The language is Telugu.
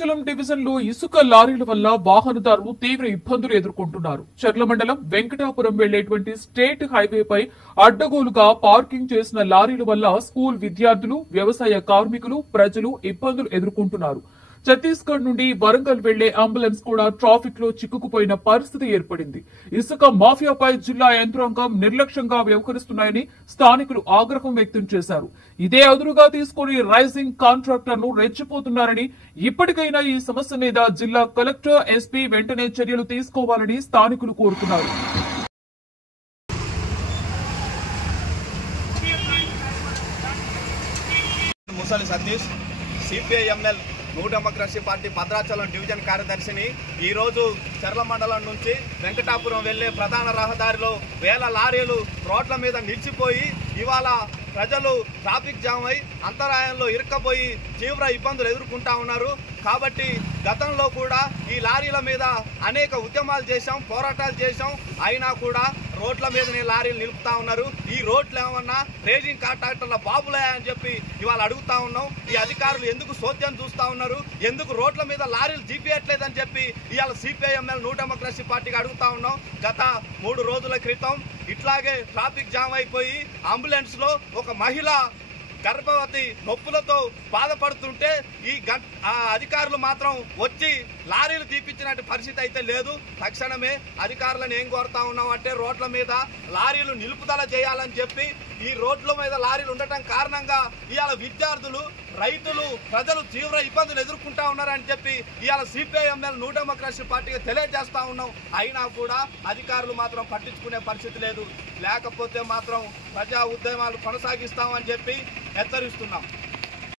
చలం డివిజన్ లో ఇసుక లారీల వల్ల వాహనదారులు తీవ్ర ఇబ్బందులు ఎదుర్కొంటున్నారు. చర్ల మండలం వెంకటాపురం వెళ్లేటువంటి స్టేట్ హైవేపై అడ్డగోలుగా పార్కింగ్ చేసిన లారీల వల్ల స్కూల్ విద్యార్థులు, వ్యవసాయ కార్మికులు, ప్రజలు ఇబ్బందులు ఎదుర్కొంటున్నారు. ఛత్తీస్గఢ్ నుండి వరంగల్ వెళ్లే అంబులెన్స్ కూడా ట్రాఫిక్ లో చిక్కుకుపోయిన పరిస్థితి ఏర్పడింది. ఇసుక మాఫియాపై జిల్లా యంత్రాంగం నిర్లక్ష్యంగా వ్యవహరిస్తున్నాయని స్థానికులు ఆగ్రహం వ్యక్తం చేశారు. ఇదే అదునుగా తీసుకుని రైజింగ్ కాంట్రాక్టర్లు రెచ్చిపోతున్నారని, ఇప్పటికైనా ఈ సమస్య మీద జిల్లా కలెక్టర్, ఎస్పీ వెంటనే చర్యలు తీసుకోవాలని స్థానికులు కోరుతున్నారు. ముసలి Satish, CPIML new democracy party Bhadrachalam division కార్యదర్శిని. ఈరోజు చర్ల మండలం నుంచి వెంకటాపురం వెళ్లే ప్రధాన రహదారిలో వేల లారీలు రోడ్ల మీద నిలిచిపోయి ఇవాళ ప్రజలు ట్రాఫిక్ జామ్ అయి అంతరాయంలో ఇరుక్కపోయి తీవ్ర ఇబ్బందులు ఎదుర్కొంటా ఉన్నారు. కాబట్టి గతంలో కూడా ఈ లారీల మీద అనేక ఉద్యమాలు చేశాం, పోరాటాలు చేశాం. అయినా కూడా రోడ్ల మీదనే లారీలు నిలుపుతా ఉన్నారు. ఈ రోడ్లు ఏమన్నా రేజింగ్ కాంట్రాక్టర్ల బాబులే అని చెప్పి ఇవాళ అడుగుతా ఉన్నాం. ఈ అధికారులు ఎందుకు సోద్యం చూస్తా ఉన్నారు, ఎందుకు రోడ్ల మీద లారీలు జీపేయట్లేదని చెప్పి ఇవాళ సిపిఐఎంఎల్ న్యూ డెమోక్రసీ పార్టీకి అడుగుతా ఉన్నాం. గత 3 రోజుల క్రితం ఇట్లాగే ట్రాఫిక్ జామ్ అయిపోయి అంబులెన్స్ లో ఒక మహిళ గర్భవతి నొప్పులతో బాధపడుతుంటే ఈ అధికారులు మాత్రం వచ్చి లారీలు తీపించినట్టు పరిస్థితి అయితే లేదు. తక్షణమే అధికారులను ఏం కోరుతా ఉన్నామంటే రోడ్ల మీద లారీలు నిలుపుదల చేయాలని చెప్పి, ఈ రోడ్ల మీద లారీలు ఉండటం కారణంగా ఇవాళ విద్యార్థులు, రైతులు, ప్రజలు తీవ్ర ఇబ్బందులు ఎదుర్కొంటా ఉన్నారని చెప్పి ఇవాళ సిపిఐఎంఎల్ న్యూ డెమోక్రసీ పార్టీకి తెలియజేస్తా ఉన్నాం. అయినా కూడా అధికారులు మాత్రం పట్టించుకునే పరిస్థితి లేదు. లేకపోతే మాత్రం ప్రజా ఉద్యమాలు కొనసాగిస్తామని చెప్పి హెచ్చరిస్తున్నాం.